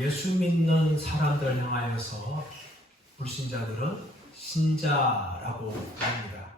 예수 믿는 사람들을 향하여서 불신자들은 신자라고 합니다.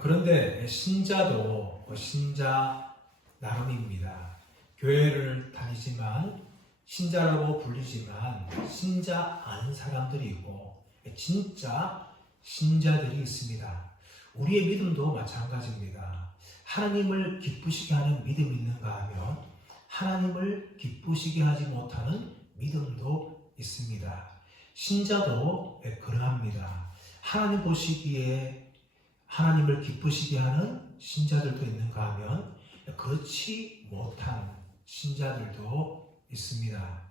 그런데 신자도 신자 나름입니다. 교회를 다니지만 신자라고 불리지만 신자 아닌 사람들이 있고 진짜 신자들이 있습니다. 우리의 믿음도 마찬가지입니다. 하나님을 기쁘시게 하는 믿음이 있는가 하면 하나님을 기쁘시게 하지 못하는 믿음도 있습니다. 신자도 그러합니다. 하나님 보시기에 하나님을 기쁘시게 하는 신자들도 있는가 하면 그렇지 못한 신자들도 있습니다.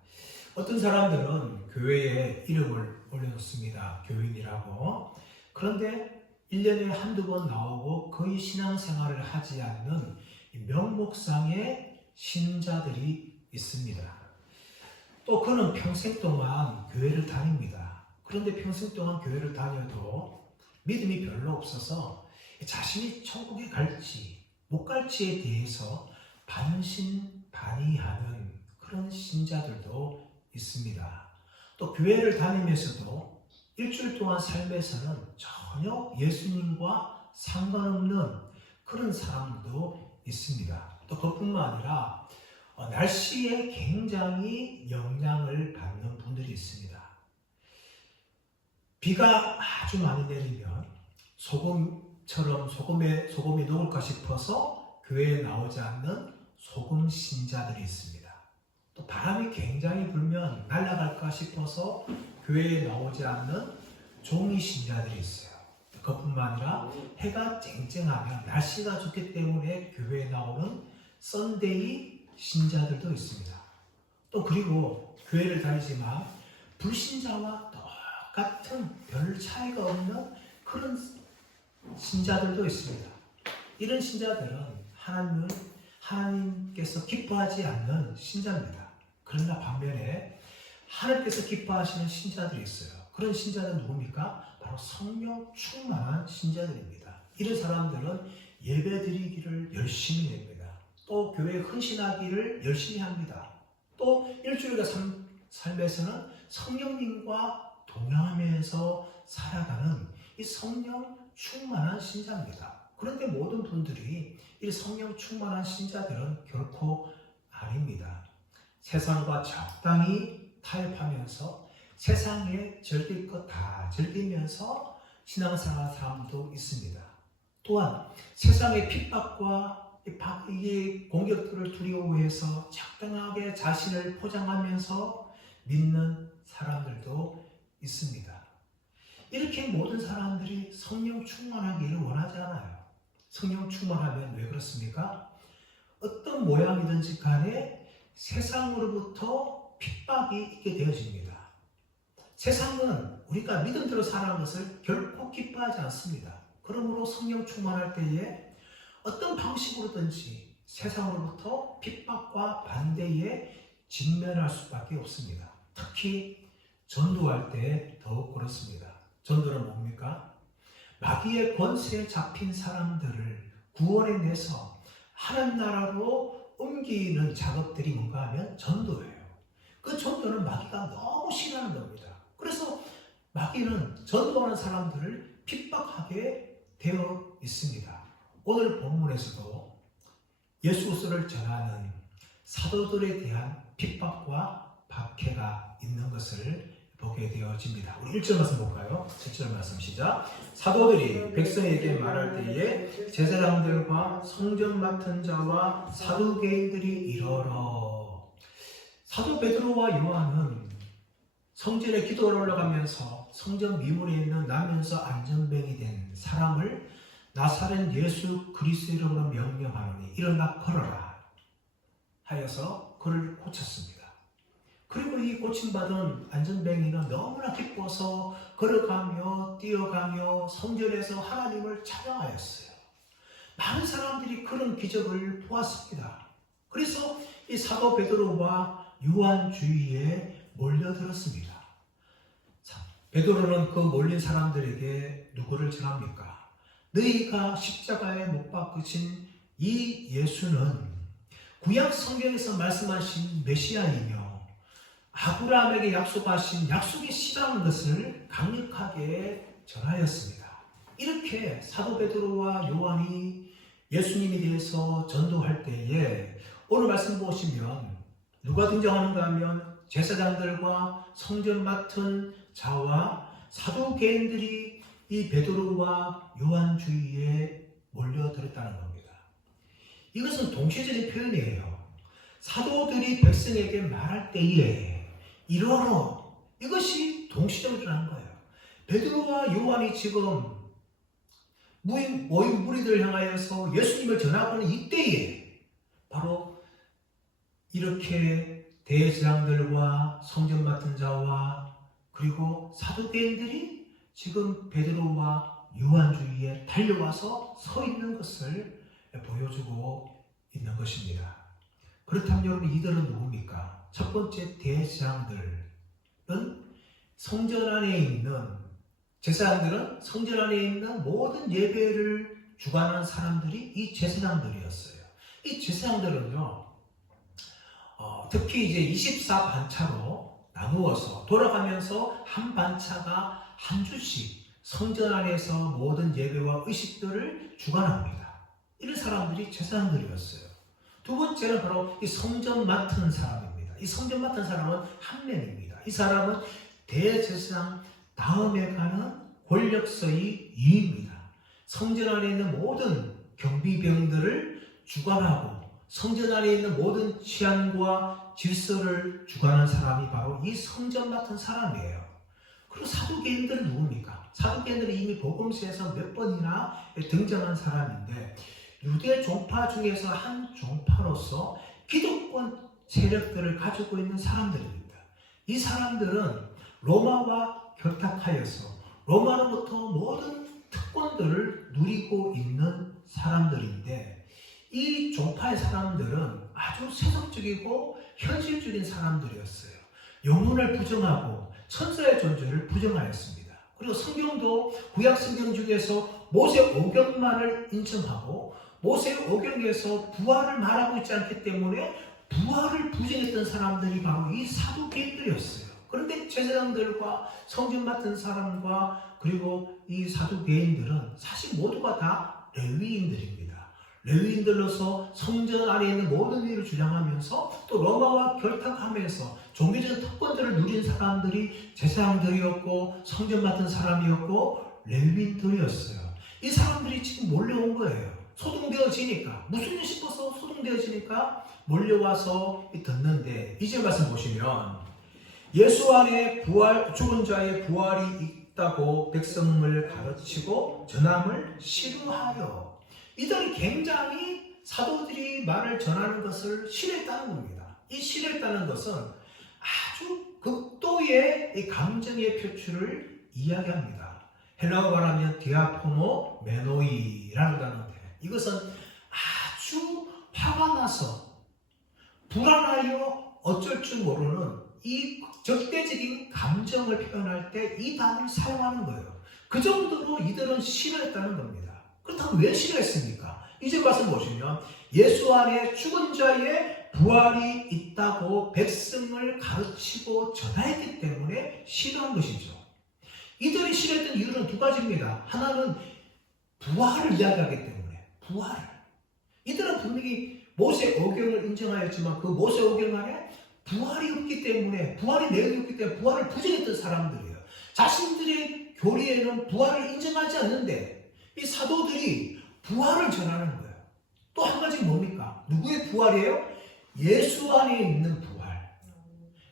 어떤 사람들은 교회에 이름을 올려놓습니다. 교인이라고. 그런데 1년에 한두 번 나오고 거의 신앙생활을 하지 않는 명목상의 신자들이 있습니다. 또 그는 평생 동안 교회를 다닙니다. 그런데 평생 동안 교회를 다녀도 믿음이 별로 없어서 자신이 천국에 갈지 못 갈지에 대해서 반신반의하는 그런 신자들도 있습니다. 또 교회를 다니면서도 일주일 동안 삶에서는 전혀 예수님과 상관없는 그런 사람도 있습니다. 또 그뿐만 아니라 날씨에 굉장히 영향을 받는 분들이 있습니다. 비가 아주 많이 내리면 소금처럼 소금이 녹을까 싶어서 교회에 나오지 않는 소금 신자들이 있습니다. 또 바람이 굉장히 불면 날아갈까 싶어서 교회에 나오지 않는 종이 신자들이 있어요. 그것뿐만 아니라 해가 쨍쨍하면 날씨가 좋기 때문에 교회에 나오는 썬데이 신자들도 있습니다. 또 그리고 교회를 다니지만 불신자와 똑같은 별 차이가 없는 그런 신자들도 있습니다. 이런 신자들은 하나님께서 기뻐하지 않는 신자입니다. 그러나 반면에 하나님께서 기뻐하시는 신자들이 있어요. 그런 신자는 누굽니까? 바로 성령 충만한 신자들입니다. 이런 사람들은 예배드리기를 열심히 냅니다. 또 교회에 헌신하기를 열심히 합니다. 또 일주일의 삶에서는 성령님과 동행하면서 살아가는 이 성령 충만한 신자입니다. 그런데 모든 분들이 이 성령 충만한 신자들은 결코 아닙니다. 세상과 적당히 타협하면서 세상에 즐길 것 다 즐기면서 신앙생활 사람도 있습니다. 또한 세상의 핍박과 이 공격들을 두려워해서 적당하게 자신을 포장하면서 믿는 사람들도 있습니다. 이렇게 모든 사람들이 성령 충만하기를 원하지 않아요. 성령 충만하면 왜 그렇습니까? 어떤 모양이든지 간에 세상으로부터 핍박이 있게 되어집니다. 세상은 우리가 믿음대로 사는 것을 결코 기뻐하지 않습니다. 그러므로 성령 충만할 때에 어떤 방식으로든지 세상으로부터 핍박과 반대에 직면할 수밖에 없습니다. 특히 전도할 때 더욱 그렇습니다. 전도는 뭡니까? 마귀의 권세에 잡힌 사람들을 구원해내서 하나님 나라로 옮기는 작업들이 뭔가 하면 전도예요. 그 전도는 마귀가 너무 싫어하는 겁니다. 그래서 마귀는 전도하는 사람들을 핍박하게 되어 있습니다. 오늘 본문에서도 예수 그리스도를 전하는 사도들에 대한 핍박과 박해가 있는 것을 보게 되어집니다. 우리 1절 말씀 볼까요? 7절 말씀 시작. 사도들이 백성에게 말할 때에 제사장들과 성전 맡은 자와 사두개인들이 이러러. 사도 베드로와 요한은 성전에 기도를 올라가면서 성전 미문에 있는 나면서 안전뱅이 된 사람을 나사렛 예수 그리스도 이름으로 명령하노니 일어나 걸어라 하여서 그를 고쳤습니다. 그리고 이 고침받은 안전뱅이는 너무나 기뻐서 걸어가며 뛰어가며 성전에서 하나님을 찬양하였어요. 많은 사람들이 그런 기적을 보았습니다. 그래서 이 사도 베드로와 요한 주위에 몰려들었습니다. 베드로는 그 몰린 사람들에게 누구를 전합니까? 너희가 십자가에 못 박으신 이 예수는 구약 성경에서 말씀하신 메시아이며 아브라함에게 약속하신 약속의 씨라는 것을 강력하게 전하였습니다. 이렇게 사도 베드로와 요한이 예수님에 대해서 전도할 때에 오늘 말씀 보시면 누가 등장하는가 하면 제사장들과 성전 맡은 자와 사두개인들이 이 베드로와 요한 주위에 몰려들었다는 겁니다. 이것은 동시적인 표현이에요. 사도들이 백성에게 말할 때에 이러로 이것이 동시적으로 하는 거예요. 베드로와 요한이 지금 모인 무리들을 향하여서 예수님을 전하고 있는 이때에 바로 이렇게 대제사장들과 성전 맡은 자와 그리고 사두개인들이 지금 베드로와 요한 주위에 달려와서 서 있는 것을 보여주고 있는 것입니다. 그렇다면 여러분 이들은 누굽니까? 첫 번째 대제사장들은 성전 안에 있는 제사장들은 성전 안에 있는 모든 예배를 주관하는 사람들이 이 제사장들이었어요. 이 제사장들은요, 특히 이제 24반차로 나누어서 돌아가면서 한 반차가 한 주씩 성전 안에서 모든 예배와 의식들을 주관합니다. 이런 사람들이 제사장들이었어요. 두 번째는 바로 이 성전 맡은 사람입니다. 이 성전 맡은 사람은 한 명입니다. 이 사람은 대제사장 다음에 가는 권력서의 2입니다. 성전 안에 있는 모든 경비병들을 주관하고 성전 안에 있는 모든 치안과 질서를 주관하는 사람이 바로 이 성전 맡은 사람이에요. 그리고 사두개인들은 누굽니까? 사두개인들은 이미 복음서에서 몇 번이나 등장한 사람인데 유대 종파 중에서 한 종파로서 기득권 세력들을 가지고 있는 사람들입니다. 이 사람들은 로마와 결탁하여서 로마로부터 모든 특권들을 누리고 있는 사람들인데 이 종파의 사람들은 아주 세속적이고 현실적인 사람들이었어요. 영혼을 부정하고 천사의 존재를 부정하였습니다. 그리고 성경도 구약 성경 중에서 모세 오경만을 인정하고 모세 오경에서 부활을 말하고 있지 않기 때문에 부활을 부정했던 사람들이 바로 이 사두개인들이었어요. 그런데 제사장들과 성전 맡은 사람과 그리고 이 사두개인들은 사실 모두가 다 레위인들입니다. 레위인들로서 성전 안에 있는 모든 일을 주장하면서 또 로마와 결탁하면서 종교적인 특권들을 누린 사람들이 제사장들이었고 성전 맡은 사람이었고 레위인들이었어요. 이 사람들이 지금 몰려온 거예요. 소동되어지니까 무슨 일 싶어서 소동되어지니까 몰려와서 듣는데 이제 말씀 보시면 예수 안에 죽은 자의 부활이 있다고 백성을 가르치고 전함을 싫어하여 이들이 굉장히 사도들이 말을 전하는 것을 싫어했다는 겁니다. 이 싫어했다는 것은 아주 극도의 이 감정의 표출을 이야기합니다. 헬라어 말하면 디아포노 메노이라는 단어인데 이것은 아주 화가 나서 불안하여 어쩔 줄 모르는 이 적대적인 감정을 표현할 때 이 단어를 사용하는 거예요. 그 정도로 이들은 싫어했다는 겁니다. 그렇다면 왜 싫어했습니까? 이제 말씀 보시면 예수 안에 죽은 자의 부활이 있다고 백성을 가르치고 전하였기 때문에 싫어한 것이죠. 이들이 싫어했던 이유는 두 가지입니다. 하나는 부활을 이야기하기 때문에 부활을. 이들은 분명히 모세 오경을 인정하였지만 그 모세 오경 안에 부활이 없기 때문에 부활이 내용이 없기 때문에 부활을 부정했던 사람들이에요. 자신들의 교리에는 부활을 인정하지 않는데 이 사도들이 부활을 전하는 거예요. 또 한 가지 뭡니까? 누구의 부활이에요? 예수 안에 있는 부활.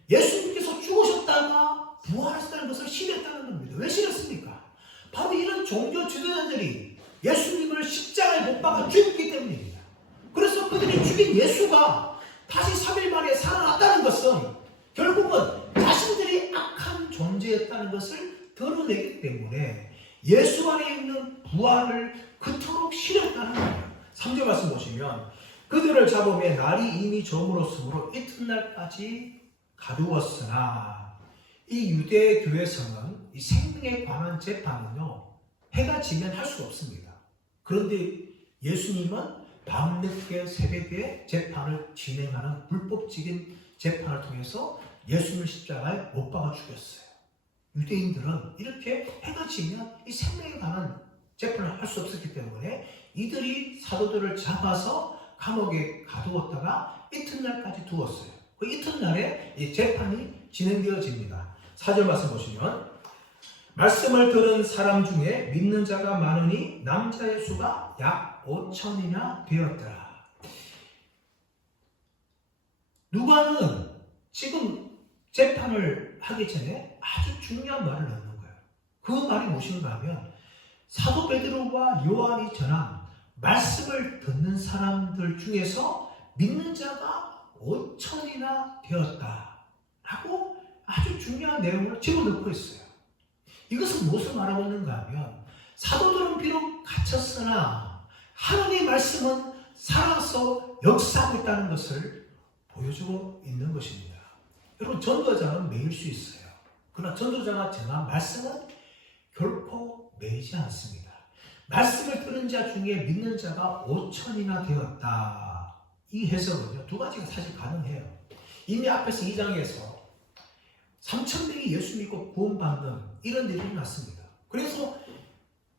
예수님께서 죽으셨다가 부활하셨다는 것을 싫어했다는 겁니다. 왜 싫었습니까? 바로 이런 종교 지도자들이 예수님을 십자가에 못 박아 죽였기 때문입니다. 그래서 그들이 죽인 예수가 다시 3일 만에 살아났다는 것은 결국은 자신들이 악한 존재였다는 것을 드러내기 때문에 예수 안에 있는 부활을 그토록 싫어했다는 거예요. 3절 말씀 보시면 그들을 잡음에 날이 이미 저물었으므로 이튿날까지 가두었으나 이 유대 교회에서는 이 생명에 관한 재판은요 해가 지면 할 수 없습니다. 그런데 예수님은 밤늦게 새벽에 재판을 진행하는 불법적인 재판을 통해서 예수님을 십자가에 못 박아 죽였어요. 유대인들은 이렇게 해가 지면 이 생명에 관한 재판을 할 수 없었기 때문에 이들이 사도들을 잡아서 감옥에 가두었다가 이튿날까지 두었어요. 그 이튿날에 이 재판이 진행되어집니다. 4절 말씀 보시면 말씀을 들은 사람 중에 믿는 자가 많으니 남자의 수가 약 5천이나 되었더라. 누가는 지금 재판을 하기 전에 아주 중요한 말을 넣는 거예요. 그 말이 무엇인가 하면 사도 베드로와 요한이 전한 말씀을 듣는 사람들 중에서 믿는 자가 5천이나 되었다 라고 아주 중요한 내용을 집어넣고 있어요. 이것은 무엇을 말하고 있는가 하면 사도들은 비록 갇혔으나 하나님의 말씀은 살아서 역사하고 있다는 것을 보여주고 있는 것입니다. 여러분, 전도자는 매일 수 있어요. 그러나 전도자가 전한 말씀은 결코 매이지 않습니다. 말씀을 들은 자 중에 믿는 자가 5천이나 되었다. 이 해석은요, 두 가지가 사실 가능해요. 이미 앞에서 2장에서 3,000명이 예수 믿고 구원받는 이런 일이 났습니다. 그래서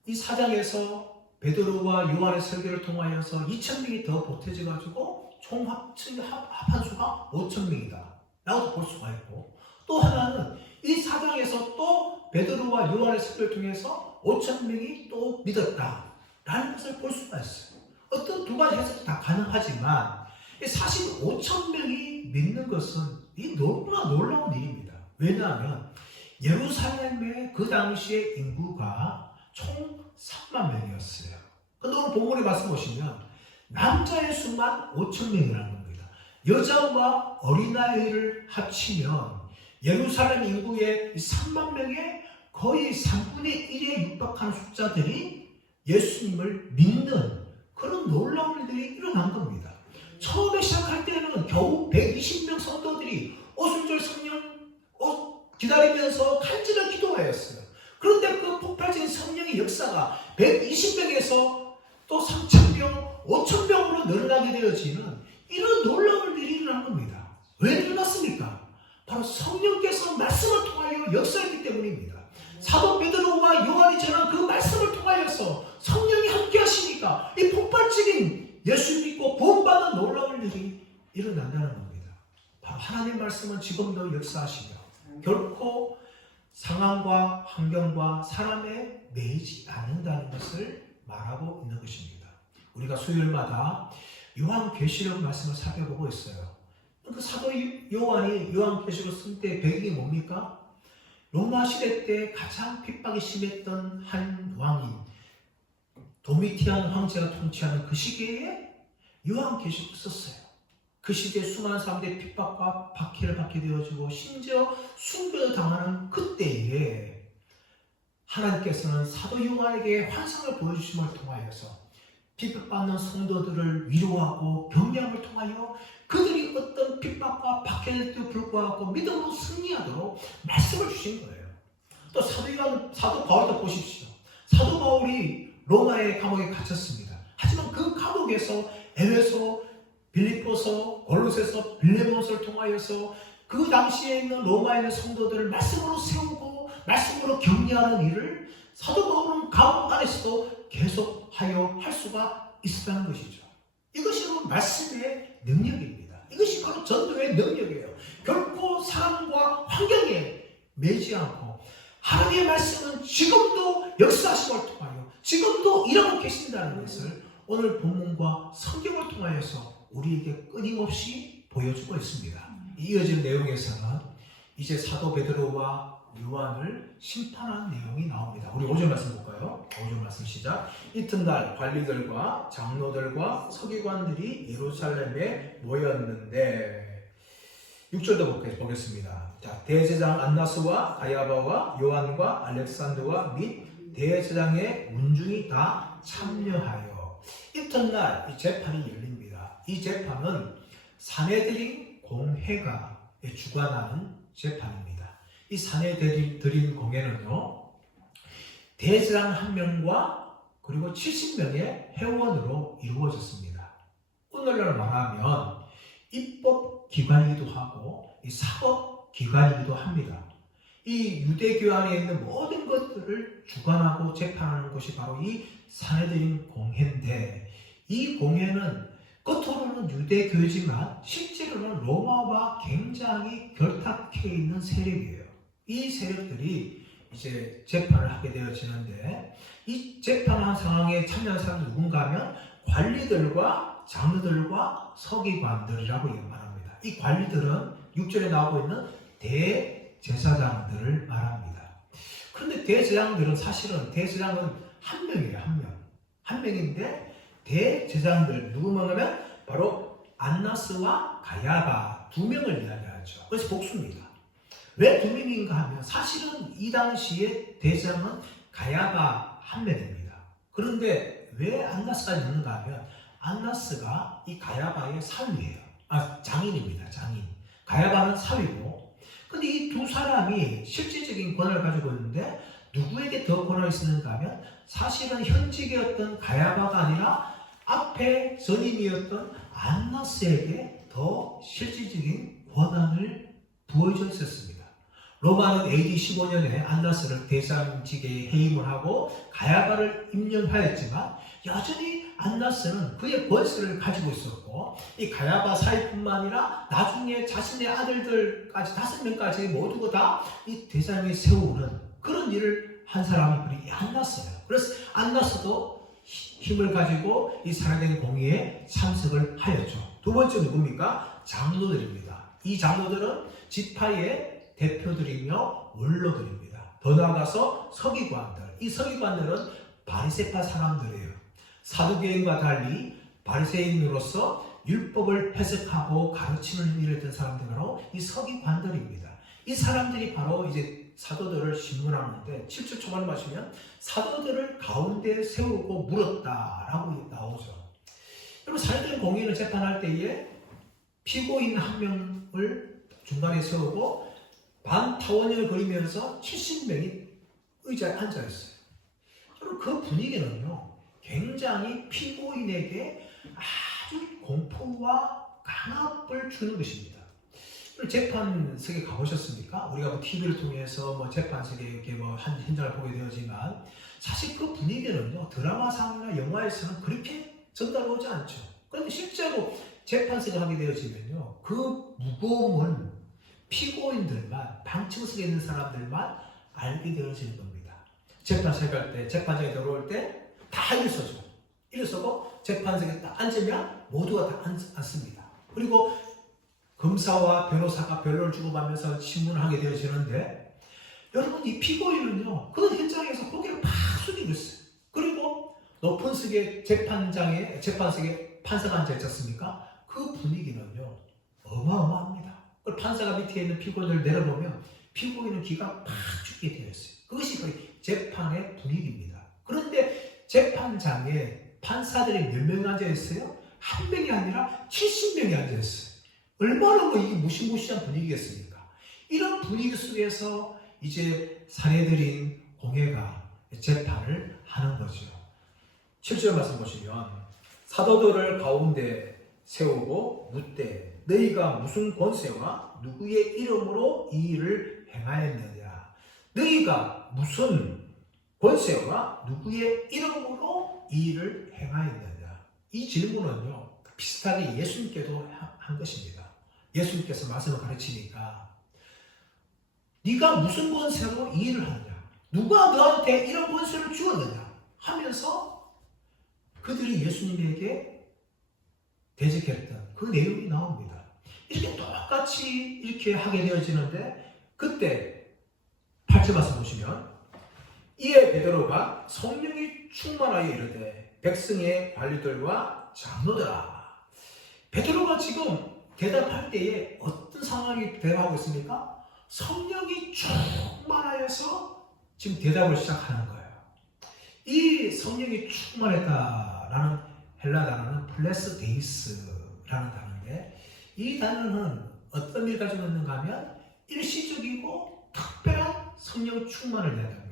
이 4장에서 베드로와 요한의 설교를 통하여서 2,000명이 더 보태져가지고 총 합한 수가 5,000명이다 라고 볼 수가 있고, 또 하나는 이 4장에서 또 베드로와 요한의 설교를 통해서 5,000명이 또 믿었다 라는 것을 볼 수가 있어요. 어떤 두 가지 해석도 다 가능하지만 사실 5,000명이 믿는 것은 너무나 놀라운 일입니다. 왜냐하면 예루살렘의 그 당시의 인구가 총 3만 명이었어요. 근데 오늘 본문에 말씀 보시면 남자의 수만 5,000명이라는 겁니다. 여자와 어린아이를 합치면 예루살렘 인구의 3만 명의 거의 3분의 1에 육박하는 숫자들이 예수님을 믿는 그런 놀라운 일들이 일어난 겁니다. 처음에 시작할 때는 겨우 120명 성도들이 오순절 성령 기다리면서 간절한 기도하였어요. 그런데 그 폭발적인 성령의 역사가 120명에서 또 3,000명, 5,000명으로 늘어나게 되어지는 이런 놀라운 일이 일어난 겁니다. 왜 일어났습니까? 바로 성령께서 말씀을 통하여 역사했기 때문입니다. 사도 베드로와 요한이 전한 그 말씀을 통하여서 성령이 함께 하시니까 이 폭발적인 예수 믿고 구원받는 놀라운 일이 일어난다는 겁니다. 바로 하나님의 말씀은 지금도 역사하시며 결코 상황과 환경과 사람에 매이지 않는다는 것을 말하고 있는 것입니다. 우리가 수요일마다 요한계시록 말씀을 살펴보고 있어요. 그 사도 요한이 요한계시록 쓸 때 배경이 뭡니까? 로마 시대 때 가장 핍박이 심했던 한 왕인 도미티안 황제가 통치하는 그 시기에 요한계시록을 썼어요. 그 시기에 수많은 사람들의 핍박과 박해를 받게 되어지고 심지어 순교를 당하는 그때에 하나님께서는 사도 요한에게 환상을 보여주심을 통하여서 핍박받는 성도들을 위로하고 격려함을 통하여 그들이 어떤 핍박과 박해에도 불구하고 믿음으로 승리하도록 말씀을 주신 거예요. 또 사도 바울도 보십시오. 사도 바울이 로마의 감옥에 갇혔습니다. 하지만 그 감옥에서 에베소, 빌립보서, 골로새서, 빌레몬서를 통하여서 그 당시에 있는 로마에 있는 성도들을 말씀으로 세우고 말씀으로 격려하는 일을 사도 바울은 감옥 안에서도 계속하여 할 수가 있었다는 것이죠. 이것이 바로 말씀의 능력입니다. 이것이 바로 전도의 능력이에요. 결코 사람과 환경에 매지 않고 하나님의 말씀은 지금도 역사하심을 통하여 지금도 일하고 계신다는 것을 오늘 본문과 성경을 통하여서 우리에게 끊임없이 보여주고 있습니다. 이어지는 내용에서는 이제 사도 베드로와 요한을 심판한 내용이 나옵니다. 우리 5절 말씀 볼까요? 5절 말씀 시작. 이튿날 관리들과 장로들과 서기관들이 예루살렘에 모였는데 6절도 보겠습니다. 자, 대제장 안나스와 가야바와 요한과 알렉산더와 및 대제장의 문중이 다 참여하여 이튿날 이 재판이 열립니다. 이 재판은 사내들인 공회가 주관하는 재판입니다. 이 사내들인 공회는요, 대제장 1명과 그리고 70명의 회원으로 이루어졌습니다. 오늘날 말하면 입법기관이기도 하고 이 사법 기관이기도 합니다. 이 유대교 안에 있는 모든 것들을 주관하고 재판하는 것이 바로 이 산헤드린 공회인데, 이 공회는 겉으로는 유대교지만 실제로는 로마와 굉장히 결탁해 있는 세력이에요. 이 세력들이 이제 재판을 하게 되어지는데, 이 재판한 상황에 참여한 사람은 누군가 하면 관리들과 장로들과 서기관들이라고 말합니다. 이 관리들은 6절에 나오고 있는 대제사장들을 말합니다. 그런데 대제사장들은 사실은 대제사장은 한 명이에요. 한 명인데 대제사장들 누구냐면 바로 안나스와 가야바 두 명을 이야기하죠. 그래서 복수입니다. 왜 두 명인가 하면 사실은 이 당시에 대제사장은 가야바 한 명입니다. 그런데 왜 안나스가 있는가 하면 안나스가 이 가야바의 사위예요. 장인입니다. 장인. 가야바는 사위고, 근데 이 두 사람이 실질적인 권한을 가지고 있는데 누구에게 더 권한이 있었는가 하면 사실은 현직이었던 가야바가 아니라 앞에 전임이었던 안나스에게 더 실질적인 권한을 부어져 있었습니다. 로마는 AD 15년에 안나스를 대장직에 해임을 하고 가야바를 임명하였지만 여전히 안나스는 그의 권세를 가지고 있었고, 이 가야바 사이뿐만 아니라 나중에 자신의 아들들까지 5명까지 모두가 다 이 대장에 세우는 그런 일을 한 사람이 이 안나스예요. 그래서 안나스도 힘을 가지고 이 산헤드린 공의에 참석을 하였죠. 두 번째 누굽니까? 장로들입니다. 이 장로들은 지파의 대표들이며 원로들입니다. 더 나아가서 서기관들. 이 서기관들은 바리새파 사람들이에요. 사두개인과 달리 바리새인으로서 율법을 해석하고 가르치는 일을 했던 사람들이 바로 이 서기관들입니다. 이 사람들이 바로 이제 사도들을 신문하는데 7절 초반을 마시면 사도들을 가운데 세우고 물었다라고 나오죠. 여러분, 산헤드린 공의를 재판할 때에 피고인 한 명을 중간에 세우고 반타원형을 그리면서 70명이 의자에 앉아 있어요. 여러분, 그 분위기는요, 굉장히 피고인에게 아주 공포와 강압을 주는 것입니다. 재판석에 가보셨습니까? 우리가 TV를 통해서 재판석에 이렇게 현장을 보게 되었지만 사실 그 분위기는요, 드라마상이나 영화에서는 그렇게 전달오지 않죠. 그런데 실제로 재판석에 하게 되어지면요, 그 무거움은 피고인들만, 방청석에 있는 사람들만 알게 되어지는 겁니다. 재판석에 갈 때, 재판장에 들어올 때 다 일어서죠. 일어서고 재판석에 딱 앉으면 모두가 다 앉습니다. 그리고 검사와 변호사가 변론을 주고받으면서 신문을 하게 되어지는데, 여러분, 이 피고인은요, 그 현장에서 고개를 팍 숙이고 있어요. 그리고 높은 석에 재판석에 판사가 앉아 있지 않습니까? 그 분위기는요, 어마어마합니다. 판사가 밑에 있는 피고인을 내려보면 피고인은 기가 팍 죽게 되어 있어요. 그것이 바로 재판의 분위기입니다. 그런데 재판장에 판사들이 몇 명이 앉아 있어요? 한 명이 아니라 70명이 앉아 있어요. 얼마나 이게 무시무시한 분위기겠습니까? 이런 분위기 속에서 이제 산헤드린 공회가 재판을 하는 거죠. 7절 말씀 보시면 사도들을 가운데 세우고 묻되 너희가 무슨 권세와 누구의 이름으로 이 일을 행하였느냐? 너희가 무슨 권세와 누구의 이름으로 이 일을 행하였느냐? 이 질문은요, 비슷하게 예수님께도 한 것입니다. 예수님께서 말씀을 가르치니까 네가 무슨 권세로 이 일을 하느냐? 누가 너한테 이런 권세를 주었느냐? 하면서 그들이 예수님에게 대적했던 그 내용이 나옵니다. 이렇게 똑같이 이렇게 하게 되어지는데, 그때 8절 말씀 보시면 이에 베드로가 성령이 충만하여 이르되 백성의 관리들과 장로들아. 베드로가 지금 대답할 때에 어떤 상황이 대답하고 있습니까? 성령이 충만하여서 지금 대답을 시작하는 거예요. 이 성령이 충만했다라는 헬라 단어는 플레스 데이스라는 단어인데, 이 단어는 어떤 의미를 가지고 있는가 하면 일시적이고 특별한 성령 충만을 이야기합니다.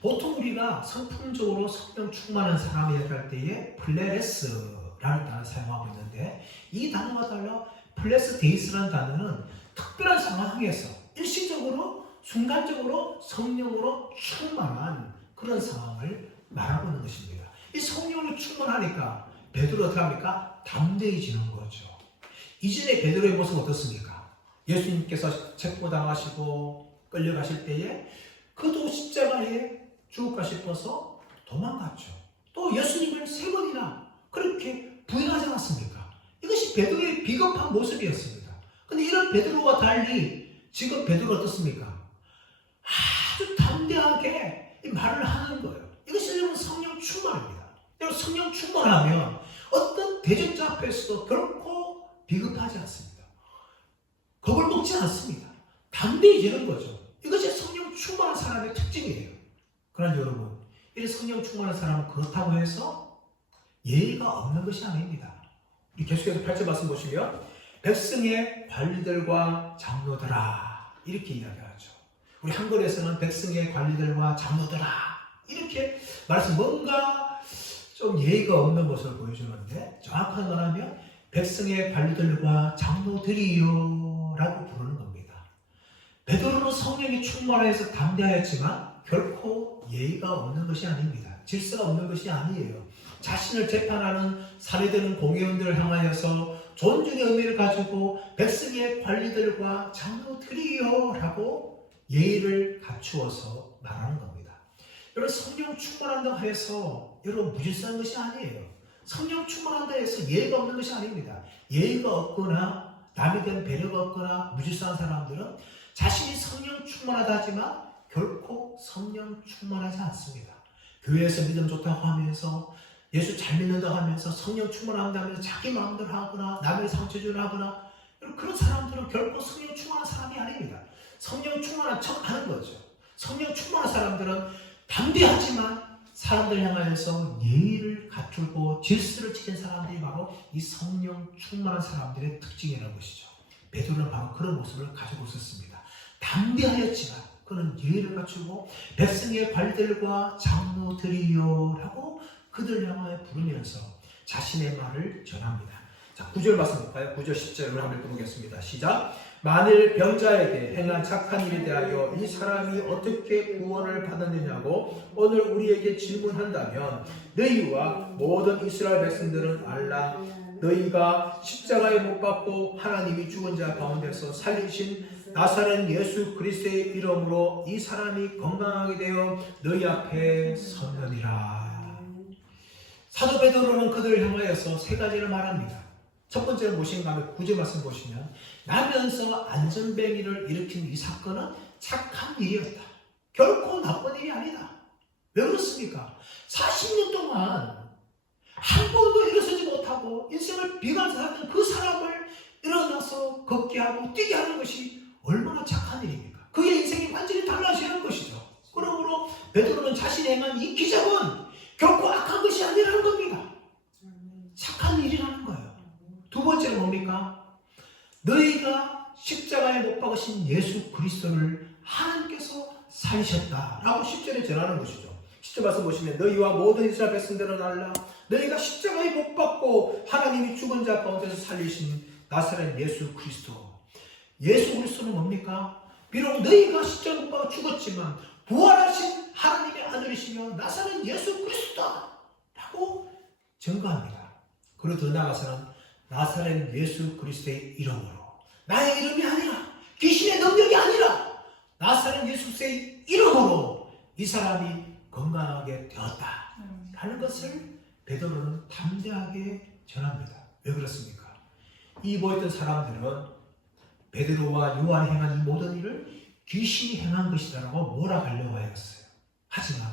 보통 우리가 성품적으로 성령 충만한 사람을 얘기할 때에 플레레스라는 단어를 사용하고 있는데, 이 단어와 달라 플레스 데이스라는 단어는 특별한 상황에서 일시적으로 순간적으로 성령으로 충만한 그런 상황을 말하고 있는 것입니다. 이 성령으로 충만하니까 베드로 어떻게 합니까? 담대해지는 거죠. 이전에 베드로의 모습은 어떻습니까? 예수님께서 체포당하시고 끌려가실 때에 그도 십자가에 죽을까 싶어서 도망갔죠. 또 예수님을 3번이나 그렇게 부인하지 않았습니까? 이것이 베드로의 비겁한 모습이었습니다. 근데 이런 베드로와 달리 지금 베드로가 어떻습니까? 아주 담대하게 이 말을 하는 거예요. 이것이 여러분 성령 충만입니다. 여러분 성령 충만하면 어떤 대적자 앞에서도 결코 비겁하지 않습니다. 겁을 먹지 않습니다. 담대해지는 거죠. 이것이 성령 충만한 사람의 특징이에요. 그러나 여러분, 이 성령 충만한 사람은 그렇다고 해서 예의가 없는 것이 아닙니다. 계속해서 8절 말씀 보시면 백성의 관리들과 장로들아 이렇게 이야기하죠. 우리 한글에서는 백성의 관리들과 장로들아 이렇게 말씀 뭔가 좀 예의가 없는 것을 보여주는데 정확하게 말하면 백성의 관리들과 장로들이요 라고 부르는 겁니다. 베드로는 성령이 충만해서 담대하였지만 결코 예의가 없는 것이 아닙니다. 질서가 없는 것이 아니에요. 자신을 재판하는 사례되는 공회원들을 향하여서 존중의 의미를 가지고 백성의 관리들과 장로들이요 라고 예의를 갖추어서 말하는 겁니다. 여러분 성령 충만한다고 해서 여러분 무질서한 것이 아니에요. 성령 충만한다고 해서 예의가 없는 것이 아닙니다. 예의가 없거나 남에 대한 배려가 없거나 무질서한 사람들은 자신이 성령 충만하다 하지만 결코 성령 충만하지 않습니다. 교회에서 믿음 좋다고 하면서 예수 잘 믿는다고 하면서 성령 충만한다 하면서 자기 마음대로 하거나 남의 상처주를 하거나 그런 사람들은 결코 성령 충만한 사람이 아닙니다. 성령 충만한 척 하는 거죠. 성령 충만한 사람들은 담대하지만 사람들 향하여서 예의를 갖추고 질서를 지킨 사람들이 바로 이 성령 충만한 사람들의 특징이라는 것이죠. 베드로는 바로 그런 모습을 가지고 있었습니다. 담대하였지만 그는 예의를 갖추고 백성의 관리들과 장로들이요 라고 그들 향하여 부르면서 자신의 말을 전합니다. 자, 9절 말씀 볼까요? 9절 10절을 한번 읽어보겠습니다. 시작. 만일 병자에게 행한 착한 일에 대하여 이 사람이 어떻게 구원을 받았느냐고 오늘 우리에게 질문한다면 너희와 모든 이스라엘 백성들은 알라. 너희가 십자가에 못 박고 하나님이 죽은 자 가운데서 살리신 나사렛 예수 그리스도의 이름으로 이 사람이 건강하게 되어 너희 앞에 섰느니라. 사도 베드로는 그들을 향하여서 3가지를 말합니다. 첫 번째는 무엇인가 하면 9절 말씀 보시면 나면서 안전뱅이를 일으킨 이 사건은 착한 일이었다. 결코 나쁜 일이 아니다. 왜 그렇습니까? 40년 동안 한 번도 일어서지 못하고 인생을 비관하던 그 사람을 일어나서 걷게 하고 뛰게 하는 것이 얼마나 착한 일입니까? 그의 인생이 완전히 달라지는 것이죠. 그러므로 베드로는 자신이 행한 이 기적은 결코 악한 것이 아니라는 겁니다. 착한 일이라는 거예요. 두 번째는 뭡니까? 너희가 십자가에 못 박으신 예수 그리스도를 하나님께서 살리셨다라고 10절에 전하는 것이죠. 10절 말씀 보시면 너희와 모든 이스라엘 백성들은 알라. 너희가 십자가에 못 박고 하나님이 죽은 자 가운데서 살리신 나사렛 예수 그리스도. 예수 그리스도는 뭡니까? 비록 너희가 십자가에 못 박아 죽었지만 부활하신 하나님의 아들이시며 나사렛 예수 그리스도다 라고 증거합니다. 그리고 더 나아가서는 나사렛 예수 그리스도의 이름으로 나의 이름이 아니라 귀신의 능력이 아니라 나사렛 예수 그리스도의 이름으로 이 사람이 건강하게 되었다 하는 것을 베드로는 담대하게 전합니다. 왜 그렇습니까? 이 모였던 사람들은 베드로와 요한이 행한 이 모든 일을 귀신이 행한 것이다라고 몰아가려고 하였어요. 하지만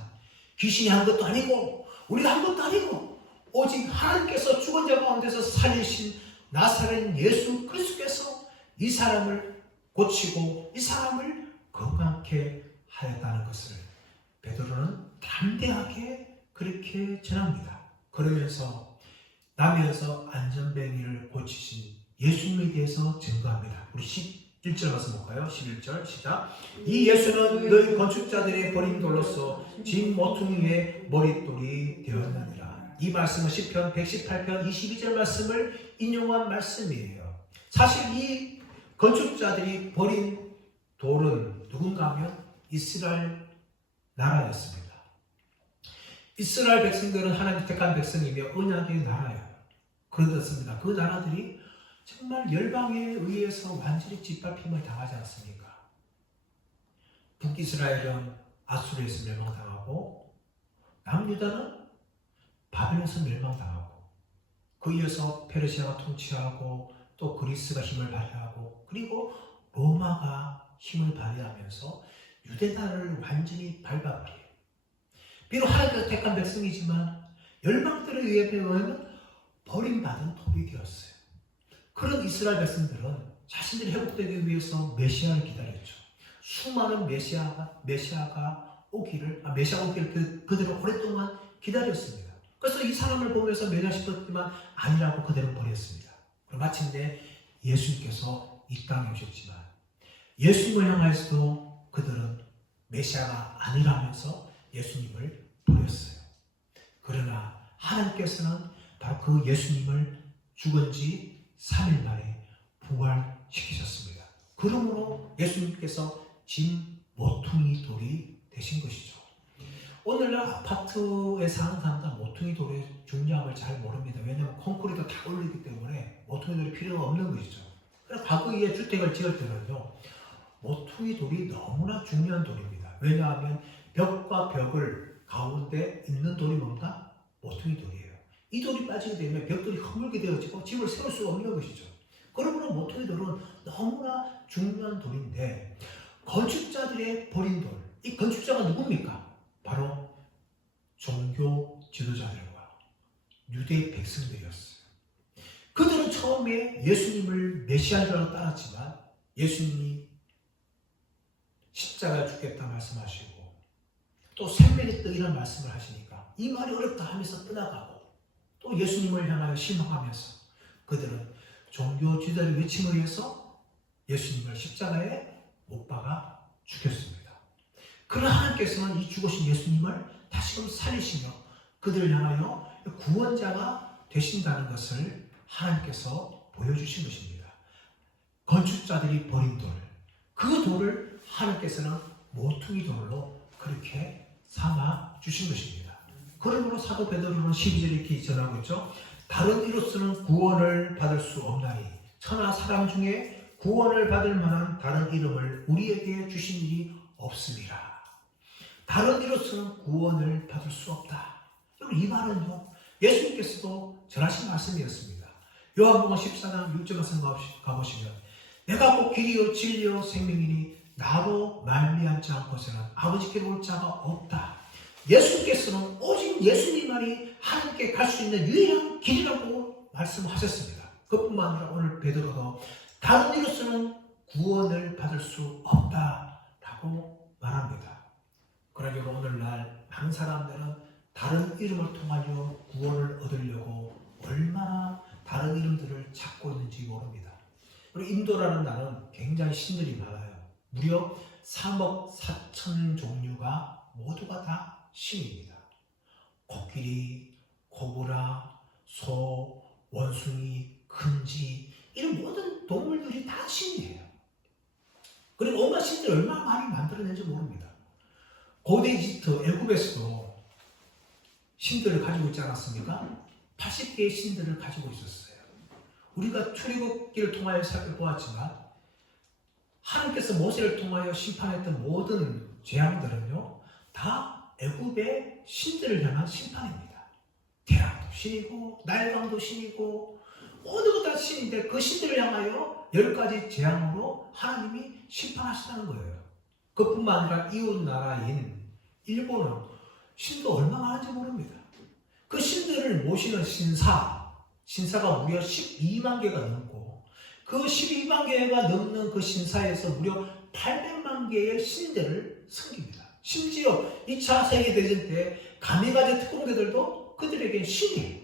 귀신이 한 것도 아니고 우리가 한 것도 아니고 오직 하나님께서 죽은 자 가운데서 살리신 나사렛 예수 그리스도께서 이 사람을 고치고 이 사람을 건강케 하였다는 것을 베드로는 담대하게 그렇게 전합니다. 그러면서 나면서 안전뱅이를 고치신 예수님에 대해서 증거합니다. 우리 11절 말씀 볼까요? 11절 시작. 이 예수는 너희 건축자들의 버린 돌로서 진 모퉁이의 머릿돌이 되었느니라. 이 말씀은 시편 118편 22절 말씀을 인용한 말씀이에요. 사실 이 건축자들이 버린 돌은 누군가 하면 이스라엘 나라였습니다. 이스라엘 백성들은 하나님 택한 백성이며 언약의 나라예요. 그렇습니다. 그 나라들이 정말 열방에 의해서 완전히 짓밟힘을 당하지 않습니까? 북이스라엘은 아수르에서 멸망당하고 남유다는 바벨론에서 멸망당하고 그 이어서 페르시아가 통치하고 또 그리스가 힘을 발휘하고 그리고 로마가 힘을 발휘하면서 유대나라를 완전히 밟아버려요. 비록 하나님께서 택한 백성이지만 열방들에 의하면 버림받은 돌이 되었어요. 그런 이스라엘 백성들은 자신들이 회복되기 위해서 메시아를 기다렸죠. 수많은 메시아가 오기를 그들은 오랫동안 기다렸습니다. 그래서 이 사람을 보면서 메시아 싶었지만 아니라고 그들은 버렸습니다. 그리고 마침내 예수님께서 이 땅에 오셨지만 예수님을 향하여서도 그들은 메시아가 아니라면서 예수님을 버렸어요. 그러나 하나님께서는 바로 그 예수님을 죽은 지 3일 만에 부활시키셨습니다. 그러므로 예수님께서 진 모퉁이 돌이 되신 것이죠. 오늘날 아파트에 사는 사람들은 모퉁이 돌의 중요함을 잘 모릅니다. 왜냐하면 콘크리트 다 올리기 때문에 모퉁이 돌이 필요가 없는 것이죠. 그래서 과거에 주택을 지을 때는요, 모퉁이 돌이 너무나 중요한 돌입니다. 왜냐하면 벽과 벽을 가운데 있는 돌이 뭔가? 모퉁이 돌이에요. 이 돌이 빠지게 되면 벽돌이 허물게 되어지고 집을 세울 수가 없는 것이죠. 그러므로 모퉁이 돌은 너무나 중요한 돌인데 건축자들의 버린 돌, 이 건축자가 누굽니까? 바로 종교 지도자들과 유대 백성들이었어요. 그들은 처음에 예수님을 메시아로 따랐지만 예수님이 십자가에 죽겠다 말씀하시고 또 생명의 떡이라는 말씀을 하시니까 이 말이 어렵다 하면서 떠나가고 또 예수님을 향하여 신앙하면서 그들은 종교 지도자의 외침을 위해서 예수님을 십자가에 못 박아 죽였습니다. 그러나 하나님께서는 이 죽으신 예수님을 다시금 살리시며 그들을 향하여 구원자가 되신다는 것을 하나님께서 보여주신 것입니다. 건축자들이 버린 돌, 그 돌을 하나님께서는 모퉁이 돌로 그렇게 삼아 주신 것입니다. 그러므로 사도 베드로는 12절에 이렇게 전하고 있죠. 다른 이로서는 구원을 받을 수 없나니 천하 사람 중에 구원을 받을 만한 다른 이름을 우리에게 주신 일이 없습니다. 다른 이로서는 구원을 받을 수 없다. 여러분, 이 말은요, 예수님께서도 전하신 말씀이었습니다. 요한복음 14장 6절 말씀 가보시면 내가 곧 길이요 진리요 생명이니 나로 말미암지 않고서는 아버지께로 올 자가 없다. 예수님께서는 오직 예수님만이 하나님께 갈 수 있는 유일한 길이라고 말씀하셨습니다. 그뿐만 아니라 오늘 베드로도 다른 이로서는 구원을 받을 수 없다라고 말합니다. 그러니까 오늘날 많은 사람들은 다른 이름을 통하여 구원을 얻으려고 얼마나 다른 이름들을 찾고 있는지 모릅니다. 우리 인도라는 나라는 굉장히 신들이 많아요. 무려 3억 4천 종류가 모두가 다 신입니다. 코끼리, 코브라, 소, 원숭이, 금지 이런 모든 동물들이 다 신이에요. 그리고 온갖 신들을 얼마나 많이 만들어낸지 모릅니다. 고대 이집트, 애굽에서도 신들을 가지고 있지 않았습니까? 80개의 신들을 가지고 있었어요. 우리가 출애굽기를 통하여 살펴보았지만 하나님께서 모세를 통하여 심판했던 모든 재앙들은요, 다 애굽의 신들을 향한 심판입니다. 태양도 신이고 날강도 신이고 모든 것 다 신인데 그 신들을 향하여 10가지 재앙으로 하나님이 심판하시다는 거예요. 그뿐만 아니라 이웃 나라인 일본은 신도 얼마나 많은지 모릅니다. 그 신들을 모시는 신사가 무려 12만 개가 넘고 그 12만 개가 넘는 그 신사에서 무려 800만 개의 신들을 섬깁니다. 심지어 2차 세계대전 때 가미가제 특공대들도 그들에게 신이에요.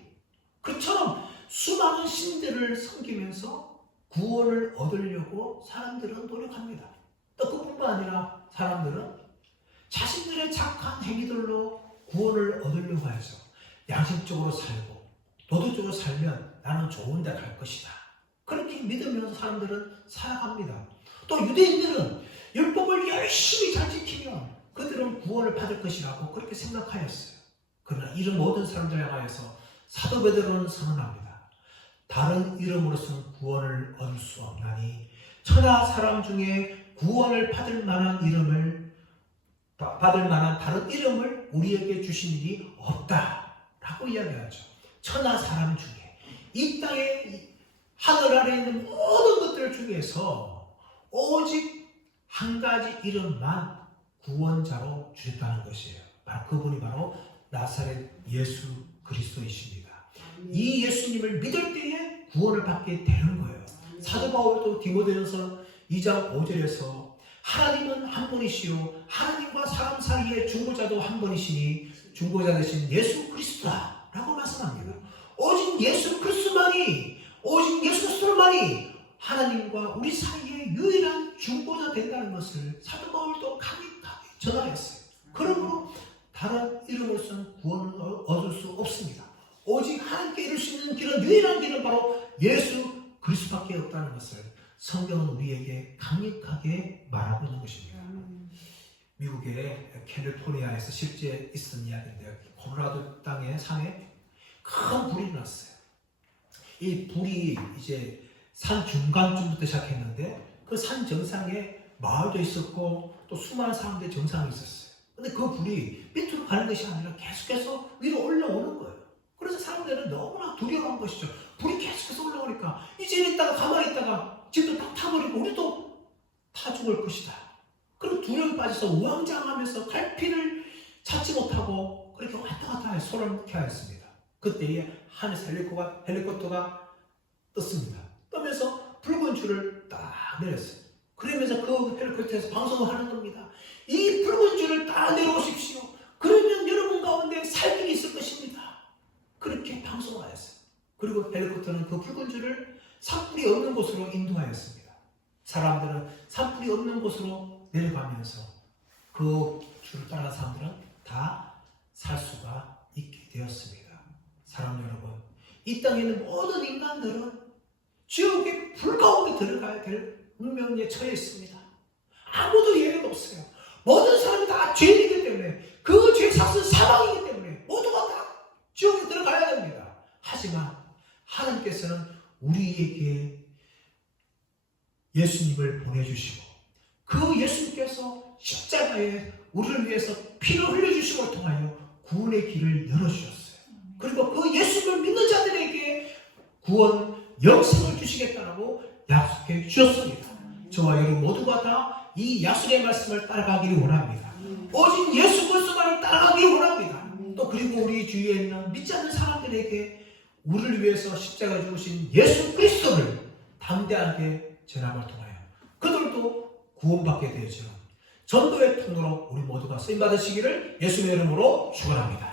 그처럼 수많은 신들을 섬기면서 구원을 얻으려고 사람들은 노력합니다. 또 그뿐만 아니라 사람들은 자신들의 착한 행위들로 구원을 얻으려고 해서 양심적으로 살고 도덕적으로 살면 나는 좋은 데 갈 것이다. 그렇게 그렇게 믿으면서 사람들은 살아갑니다. 또 유대인들은 율법을 열심히 잘 지키면 그들은 구원을 받을 것이라고 그렇게 생각하였어요. 그러나 이런 모든 사람들을 향하여서 사도 베드로는 선언합니다. 다른 이름으로서는 구원을 얻을 수 없나니 천하 사람 중에 구원을 받을 만한 다른 이름을 우리에게 주신 일이 없다라고 이야기하죠. 천하 사람 중에 이 땅에 하늘 아래에 있는 모든 것들 중에서 오직 한 가지 이름만 구원자로 주셨다는 것이에요. 그분이 바로 나사렛 예수 그리스도이십니다. 이 예수님을 믿을 때에 구원을 받게 되는 거예요. 사도 바울도 디모데전서 2장 5절에서 하나님은 한 분이시요 하나님과 사람 사이의 중보자도 한 분이시니 중보자 되신 예수 그리스도다 라고 말씀합니다. 오직 예수 그리스도만이 하나님과 우리 사이의 유일한 중보자 된다는 것을 사도 바울도 강력하게 전하였어요. 그러므로 다른 이름으로서는 구원을 얻을 수 없습니다. 오직 하나님께 이룰 수 있는 길은, 유일한 길은 바로 예수 그리스도밖에 없다는 것을 성경은 우리에게 강력하게 말하고 있는 것입니다. 미국의 캘리포니아에서 실제 있었던 이야기인데요. 콜로라도 땅의 산에 큰 불이 났어요. 이 불이 이제 산 중간쯤부터 시작했는데 그 산 정상에 마을도 있었고 또 수많은 사람들의 정상이 있었어요. 근데 그 불이 밑으로 가는 것이 아니라 계속해서 위로 올라오는 거예요. 그래서 사람들은 너무나 두려워한 것이죠. 불이 계속해서 올라오니까 이제 있다가 가만히 있다가 집도 다 타버리고 우리도 타 죽을 것이다. 그리고 두려움에 빠져서 우왕좌왕하면서 갈피를 찾지 못하고 그렇게 왔다 갔다 해 손을 놓게 하였습니다. 그때에 하늘에서 헬리콥터가 떴습니다. 떠면서 붉은 줄을 딱 내렸어요. 그러면서 그 헬리콥터에서 방송을 하는 겁니다. 이 붉은 줄을 딱 내려오십시오. 그러면 여러분 가운데 살림이 있을 것입니다. 그렇게 방송을 하였어요. 그리고 헬리콥터는 그 붉은 줄을 산불이 없는 곳으로 인도하였습니다. 사람들은 산불이 없는 곳으로 내려가면서 그 줄을 따라 사람들은 다 살 수가 있게 되었습니다. 사랑 여러분, 이 땅에 있는 모든 인간들은 지옥의 불 가운데 들어가야 될 운명에 처해 있습니다. 아무도 예외가 없어요. 모든 사람이 다 죄인이기 때문에, 그 죄 삭은 사망이기 때문에 모두가 다 지옥에 들어가야 됩니다. 하지만 하나님께서는 우리에게 예수님을 보내주시고 그 예수님께서 십자가에 우리를 위해서 피를 흘려주심을 통하여 구원의 길을 열어주셨어요. 그리고 그 예수님을 믿는 자들에게 구원, 영생을 주시겠다라고 약속해 주셨습니다. 저와 여러분 모두가 다 이 약속의 말씀을 따라가기를 원합니다. 오직 예수 그리스도만을 따라가기를 원합니다. 또 그리고 우리 주위에 있는 믿지 않는 사람들에게 우리를 위해서 십자가에 죽으신 예수 그리스도를 담대하게 전함을 통하여 그들도 구원받게 되죠. 전도의 통로로 우리 모두가 쓰임받으시기를 예수님의 이름으로 축원합니다.